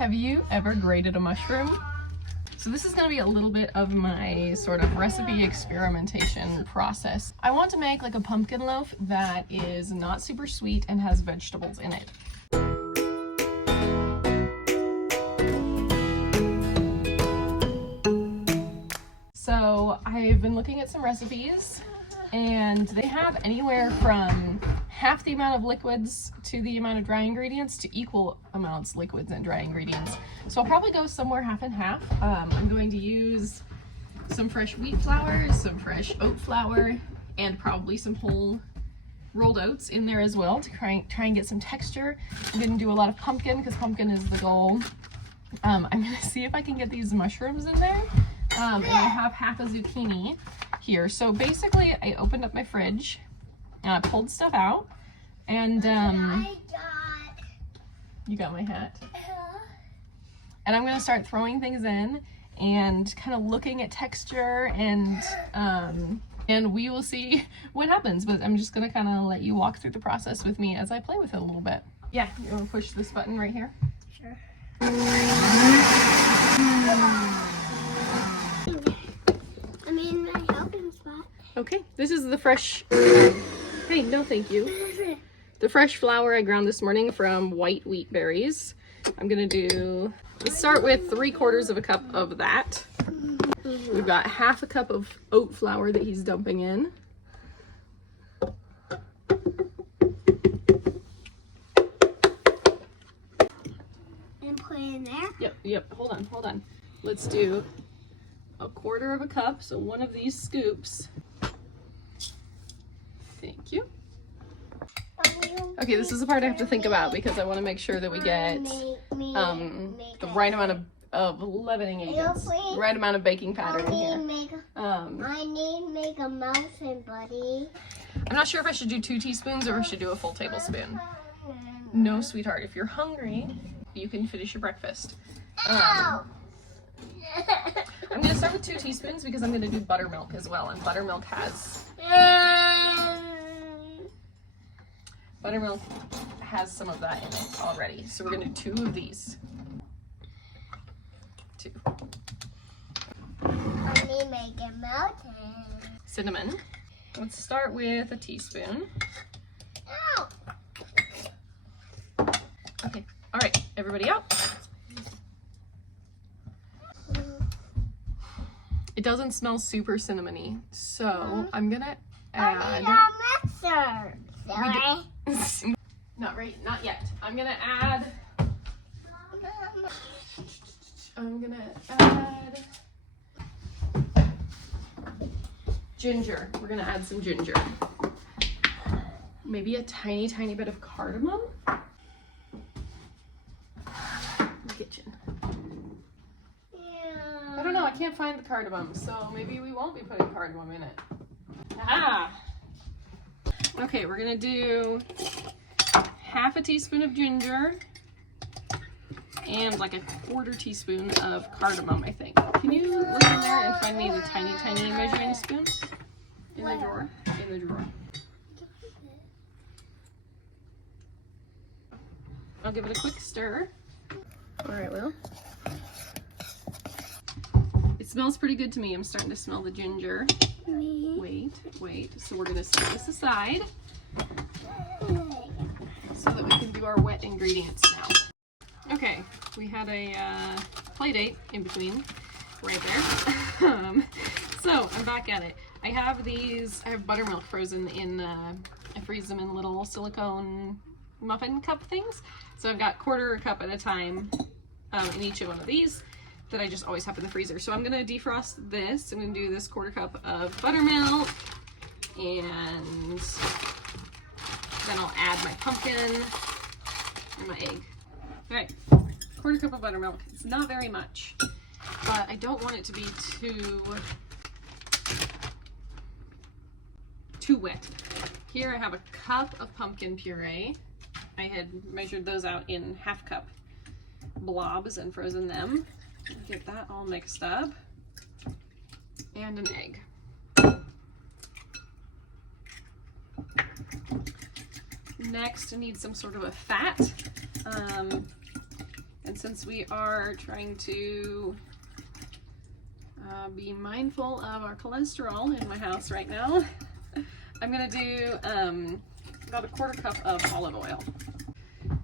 Have you ever grated a mushroom? So this is going to be a little bit of my sort of recipe experimentation process. I want to make like a pumpkin loaf that is not super sweet and has vegetables in it. So I've been looking at some recipes and they have anywhere from half the amount of liquids to the amount of dry ingredients to equal amounts liquids and dry ingredients. So I'll probably go somewhere half and half. I'm going to use some fresh wheat flour, some fresh oat flour, and probably some whole rolled oats in there as well to try and get some texture. I'm going to do a lot of pumpkin because pumpkin is the goal. I'm going to see if I can get these mushrooms in there. And I have half a zucchini here. So basically I opened up my fridge and I pulled stuff out and you got my hat. And I'm gonna start throwing things in and kind of looking at texture and we will see what happens. But I'm just gonna kind of let you walk through the process with me as I play with it a little bit. Yeah, you wanna push this button right here? Sure. I'm in my helping spot. Okay, this is the fresh, hey, no thank you. The fresh flour I ground this morning from white wheat berries. I'm gonna let's start with 3/4 of a cup of that. We've got half a cup of oat flour that he's dumping in. And put it in there? Yep, hold on. Let's do 1/4 of a cup, so one of these scoops. Thank you. Okay, this is the part I have to think about because I want to make sure that we get the right amount of leavening agents, the right amount of baking powder in here. I need to make a muffin, buddy. I'm not sure if I should do 2 teaspoons or I should do a full tablespoon. No, sweetheart, if you're hungry, you can finish your breakfast. I'm going to start with 2 teaspoons because I'm going to do buttermilk as well, and buttermilk has some of that in it already. So we're going to do 2 of these. 2. Let me make it melted. Cinnamon. Let's start with a teaspoon. Ow. Okay, all right, everybody out. It doesn't smell super cinnamony, so I'm gonna add. Mixer. Sorry. Not yet. I'm gonna add ginger. We're gonna add some ginger. Maybe a tiny bit of cardamom. The kitchen. I don't know, I can't find the cardamom, so maybe we won't be putting cardamom in it. Ah! Okay, we're gonna do half a teaspoon of ginger and like a 1/4 teaspoon of cardamom, I think. Can you look in there and find me the tiny measuring spoon? In the drawer? In the drawer. I'll give it a quick stir. All right, Will. It smells pretty good to me. I'm starting to smell the ginger. Wait. So we're gonna set this aside so that we can do our wet ingredients now. Okay, we had a play date in between right there. So I'm back at it. I have buttermilk frozen in, I freeze them in little silicone muffin cup things. So I've got 1/4 cup at a time in each of one of these that I just always have in the freezer. So I'm gonna defrost this. I'm gonna do this 1/4 cup of buttermilk, and then I'll add my pumpkin and my egg. Okay, 1/4 cup of buttermilk. It's not very much, but I don't want it to be too wet. Here I have a cup of pumpkin puree. I had measured those out in 1/2 cup blobs and frozen them. Get that all mixed up. And an egg. Next, I need some sort of a fat. And since we are trying to be mindful of our cholesterol in my house right now, I'm gonna do about a 1/4 cup of olive oil.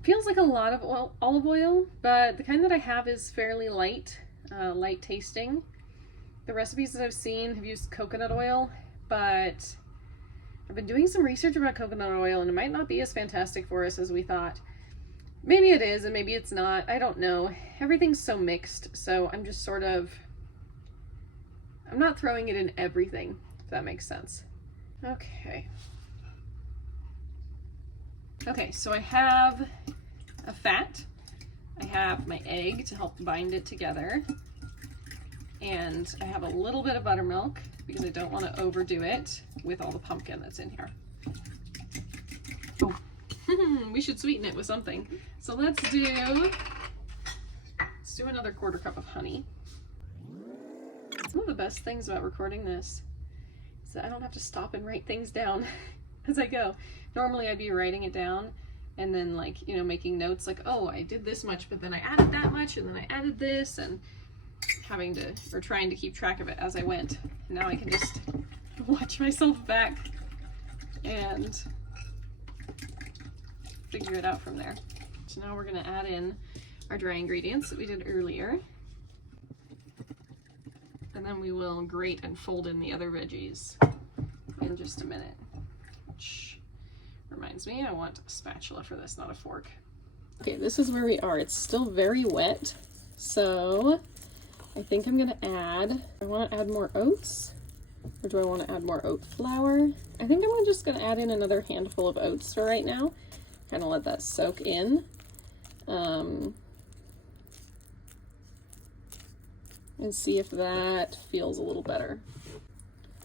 Feels like a lot of olive oil, but the kind that I have is fairly light, light tasting. The recipes that I've seen have used coconut oil, but I've been doing some research about coconut oil and it might not be as fantastic for us as we thought. Maybe it is and maybe it's not. I don't know. Everything's so mixed, so I'm just sort of, I'm not throwing it in everything, if that makes sense. Okay. Okay, so I have a fat. I have my egg to help bind it together. And I have a little bit of buttermilk because I don't want to overdo it with all the pumpkin that's in here. Oh, we should sweeten it with something. So let's do another 1/4 cup of honey. Some of the best things about recording this is that I don't have to stop and write things down as I go. Normally I'd be writing it down and then, like, you know, making notes like, oh, I did this much, but then I added that much, and then I added this, and having to, or trying to keep track of it as I went. Now I can just watch myself back and figure it out from there. So now we're gonna add in our dry ingredients that we did earlier. And then we will grate and fold in the other veggies in just a minute. Which reminds me, I want a spatula for this, not a fork. Okay, this is where we are. It's still very wet, so I think I'm gonna add, I wanna add more oats, or do I wanna add more oat flour? I think I'm just gonna add in another handful of oats for right now. Kind of let that soak in. And see if that feels a little better.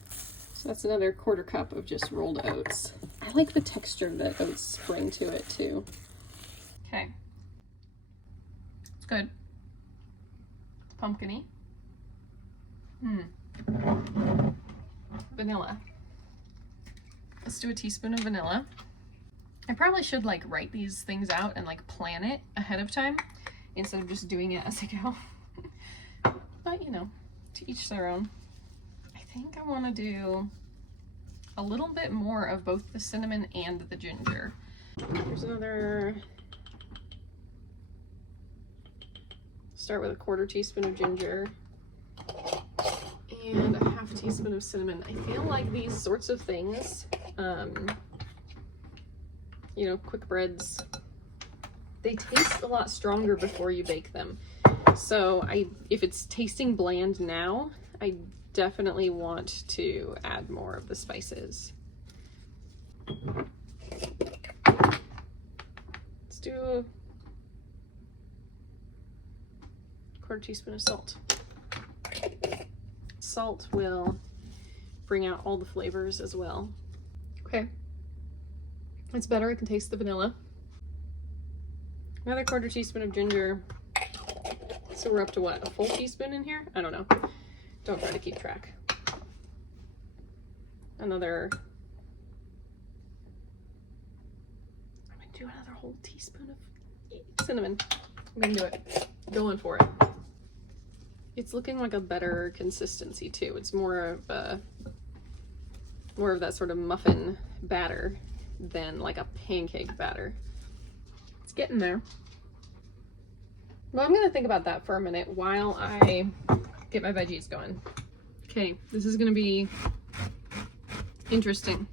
So that's another 1/4 cup of just rolled oats. I like the texture that oats bring to it too. Okay. It's good. It's pumpkin-y. Vanilla. Let's do a teaspoon of vanilla. I probably should like write these things out and like plan it ahead of time instead of just doing it as I go. But you know, to each their own. I think I want to do a little bit more of both the cinnamon and the ginger. Here's another, start with a 1/4 teaspoon of ginger and a 1/2 teaspoon of cinnamon. I feel like these sorts of things, you know, quick breads, they taste a lot stronger before you bake them. So if it's tasting bland now, I definitely want to add more of the spices. Let's do a 1/4 teaspoon of salt. Salt will bring out all the flavors as well. Okay, it's better. I can taste the vanilla. Another 1/4 teaspoon of ginger. So we're up to what, a full teaspoon in here? I don't know. Don't try to keep track. I'm gonna do another whole teaspoon of cinnamon. I'm gonna do it. Going for it. It's looking like a better consistency too. It's more of that sort of muffin batter than like a pancake batter. It's getting there. Well, I'm gonna think about that for a minute while I get my veggies going. Okay, this is gonna be interesting.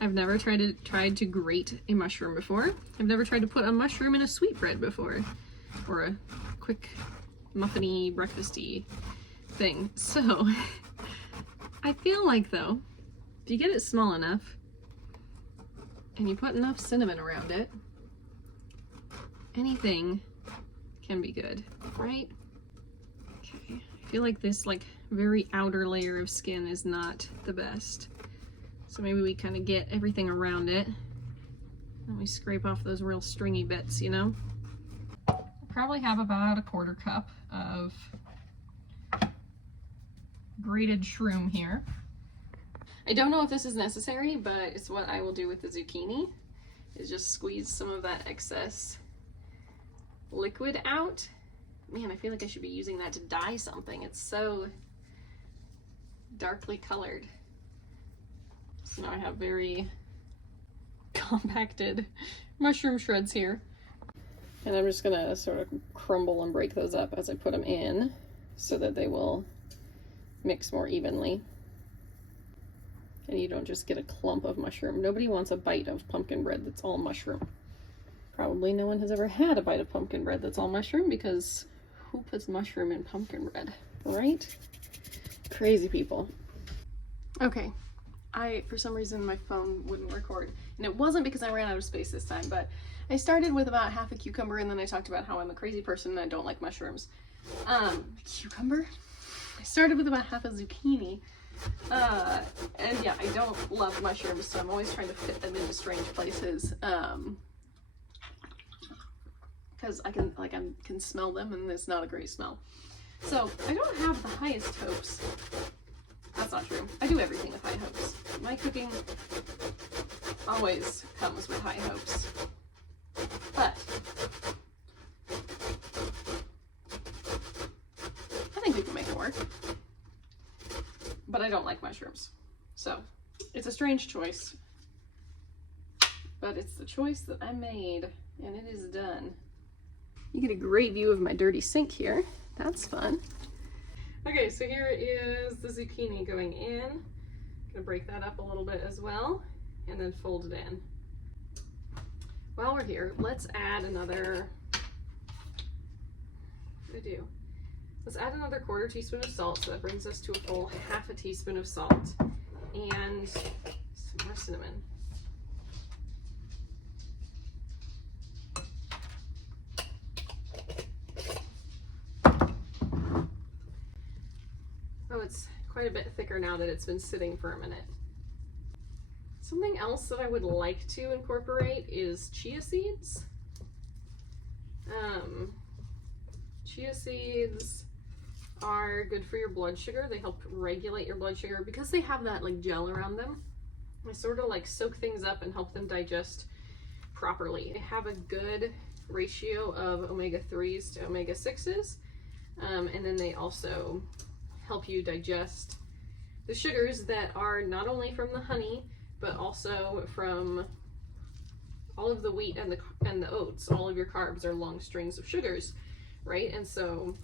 I've never tried to grate a mushroom before. I've never tried to put a mushroom in a sweetbread before, or a quick muffiny breakfasty thing. So I feel like though, if you get it small enough and you put enough cinnamon around it, anything can be good, right? Okay, I feel like this like very outer layer of skin is not the best. So maybe we kind of get everything around it and we scrape off those real stringy bits, you know? I'll probably have about a 1/4 cup of grated shroom here. I don't know if this is necessary, but it's what I will do with the zucchini, is just squeeze some of that excess liquid out. Man, I feel like I should be using that to dye something. It's so darkly colored. So now I have very compacted mushroom shreds here. And I'm just gonna sort of crumble and break those up as I put them in so that they will mix more evenly. And you don't just get a clump of mushroom. Nobody wants a bite of pumpkin bread that's all mushroom. Probably no one has ever had a bite of pumpkin bread that's all mushroom, because who puts mushroom in pumpkin bread, right? Crazy people. Okay, for some reason my phone wouldn't record. And it wasn't because I ran out of space this time, but I started with about half a cucumber, and then I talked about how I'm a crazy person and I don't like mushrooms. Cucumber? I started with about half a zucchini. And yeah, I don't love mushrooms, so I'm always trying to fit them into strange places. Because I can smell them, and it's not a great smell. So I don't have the highest hopes. That's not true. I do everything with high hopes. My cooking always comes with high hopes. But I think we can make it work. But I don't like mushrooms. So it's a strange choice. But it's the choice that I made, and it is done. You get a great view of my dirty sink here. That's fun. Okay, so here is the zucchini going in. I'm gonna break that up a little bit as well, and then fold it in. While we're here, let's add another, let's add another 1/4 teaspoon of salt, so that brings us to a full 1/2 teaspoon of salt, and some more cinnamon. Oh, it's quite a bit thicker now that it's been sitting for a minute. Something else that I would like to incorporate is chia seeds. Chia seeds are good for your blood sugar. They help regulate your blood sugar because they have that like gel around them. They sort of like soak things up and help them digest properly. They have a good ratio of omega-3s to omega-6s, and then they also help you digest the sugars that are not only from the honey, but also from all of the wheat and the oats. All of your carbs are long strings of sugars, right? And so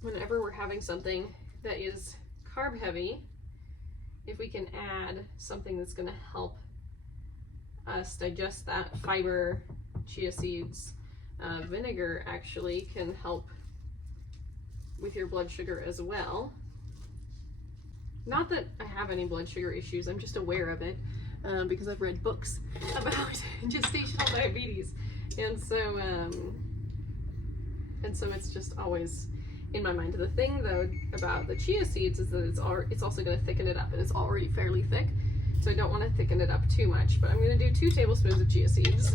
whenever we're having something that is carb heavy, if we can add something that's going to help us digest that, fiber, chia seeds, vinegar actually can help with your blood sugar as well. Not that I have any blood sugar issues, I'm just aware of it because I've read books about gestational diabetes, and so it's just always in my mind. The thing though about the chia seeds is that it's also going to thicken it up, and it's already fairly thick, so I don't want to thicken it up too much. But I'm going to do 2 tablespoons of chia seeds,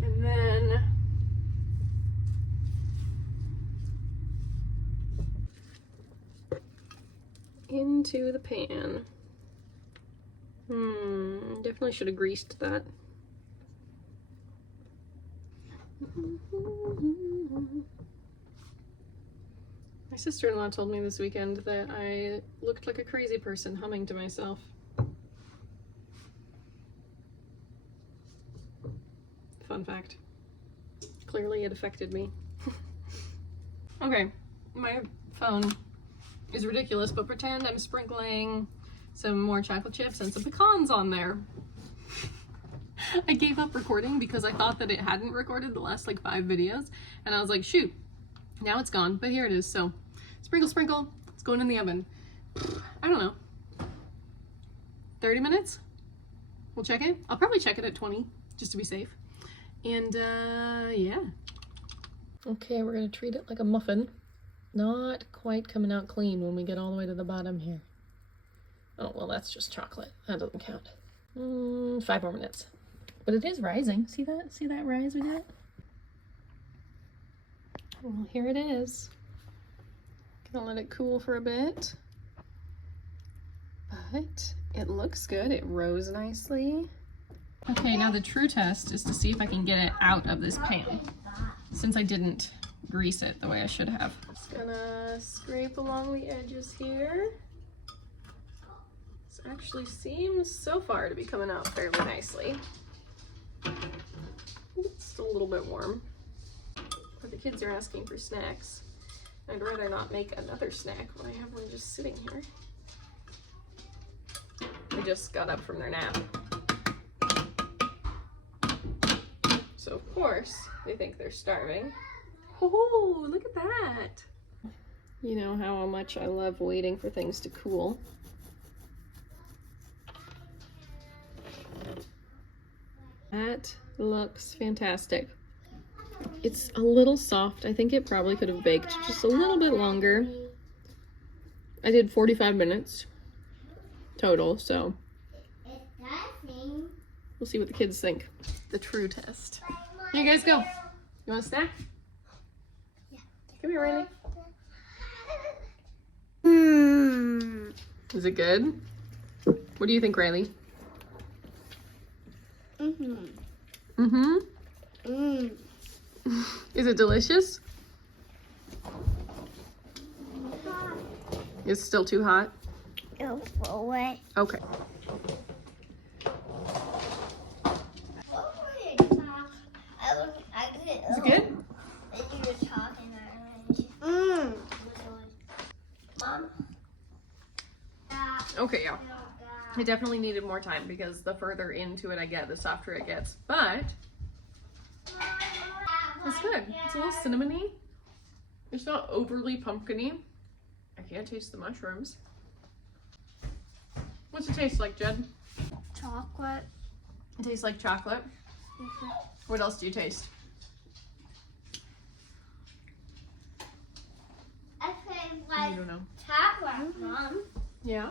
and then into the pan. Definitely should have greased that. My sister-in-law told me this weekend that I looked like a crazy person humming to myself. Fun fact. Clearly it affected me. Okay, my phone is ridiculous, but pretend I'm sprinkling some more chocolate chips and some pecans on there. I gave up recording because I thought that it hadn't recorded the last like 5 videos, and I was like, shoot, now it's gone, but here it is. So sprinkle, sprinkle, it's going in the oven. I don't know, 30 minutes? We'll check it. I'll probably check it at 20 just to be safe. And yeah. Okay, we're gonna treat it like a muffin. Not quite coming out clean when we get all the way to the bottom here. Oh, well, that's just chocolate. That doesn't count. 5 more minutes. But it is rising. See that? See that rise we got? Well, here it is. Gonna let it cool for a bit. But it looks good. It rose nicely. Okay, now the true test is to see if I can get it out of this pan. since I didn't grease it the way I should have. Just gonna scrape along the edges here. This actually seems so far to be coming out fairly nicely. It's still a little bit warm. But the kids are asking for snacks. I'd rather not make another snack when I have one just sitting here. They just got up from their nap. So of course, they think they're starving. Oh, look at that. You know how much I love waiting for things to cool. That looks fantastic. It's a little soft. I think it probably could have baked just a little bit longer. I did 45 minutes total, so we'll see what the kids think. The true test. Here you guys go. You want a snack? Yeah. Come here, Riley. Is it good? What do you think, Riley? Is it delicious? It's still too hot? It'll go away. Okay. Is it good? Okay, yeah. I definitely needed more time because the further into it I get, the softer it gets. But it's good. It's a little cinnamony. It's not overly pumpkin-y. I can't taste the mushrooms. What's it taste like, Jed? Chocolate. It tastes like chocolate. What else do you taste? I taste I like don't know. chocolate, Mom. Yeah?